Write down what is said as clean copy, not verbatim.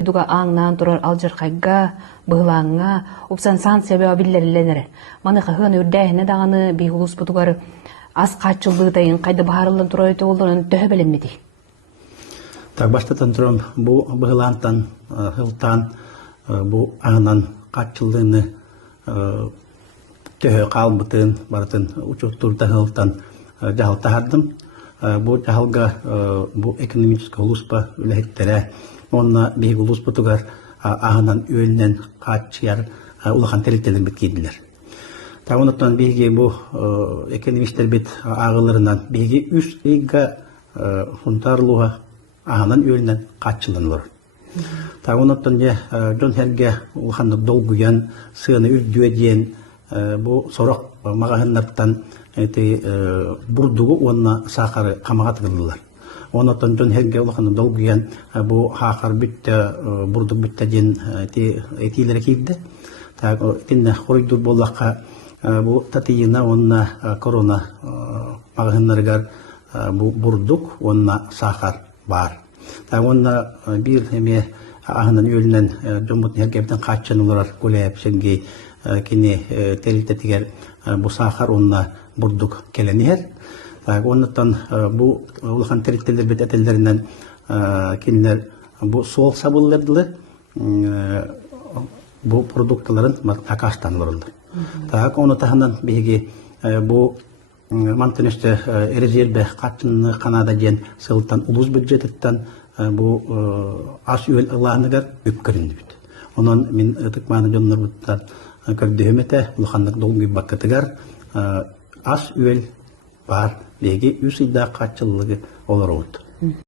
Дуга аңнан турар алжырқайга, бұғылаңға, ұпсан санкция бәу білдерленер. Маны қағын үрдәйіне дағаны бейгулус бұтығар аз қатшылдығытайын қайды бағарылын тұрайты олдырын төхі білінмеді. Так, баштатан тұрам, бұл бұғылантан, ғылтан, бұл аңнан қатшылдығыны төхі қалбытын, барытын ұчуттурда ғылтан жағылтағардым. Бұл жағылға бұл экономическа ұлыспа үләйттері, онна бейгі ұлыс бұтығар ағынан өлінен қатшияр ұлақан тәрелтелер бет кейділер. Тағынаттан бейге бұл экономистер бет ағыларынан бейге үш үйгі сұнтарлуға ағынан өлінен қатшыланылыр. Тағынаттан жон әрге ұлақанды долгуян, сыны үрдуеден бұл сорақ мағағынлардан бұрдығы онына сақары қамаға тығылылар. Онаттан жон әрге ұлақанды долгуян бұл хақар бүтті, бұрдық бүтті ден етейлері кейді. Тінне қоройдыр болаққа бұл татиына онына корона мағағынларығар бұл бұрдық, онына сақар бар. Онына бір әме ағынан өлінен жон бұтын әргебден қатшын олар көләп сәнге кене тәрілтетігер бұл сақар онына бұрдық келенігер. Оннаттан бұл ұлған тәрілтелер бет әтелдерінен кенелер бұл сол сабылырдылы бұл продуктыларын такаштан ұрылды. Оны тағынан бейге бұл мантынышты әрізербе қатшынны қанада ден сылттан ұлыз бюджеттен бұл ас өл ұлағынығар өпкірінді бүт. Онан мен ұтықманы жонлар бұттар көрдігім әті ұлғандық долғы бақытығар ас өл бар бейге үс үйда қатшылығы олар олды.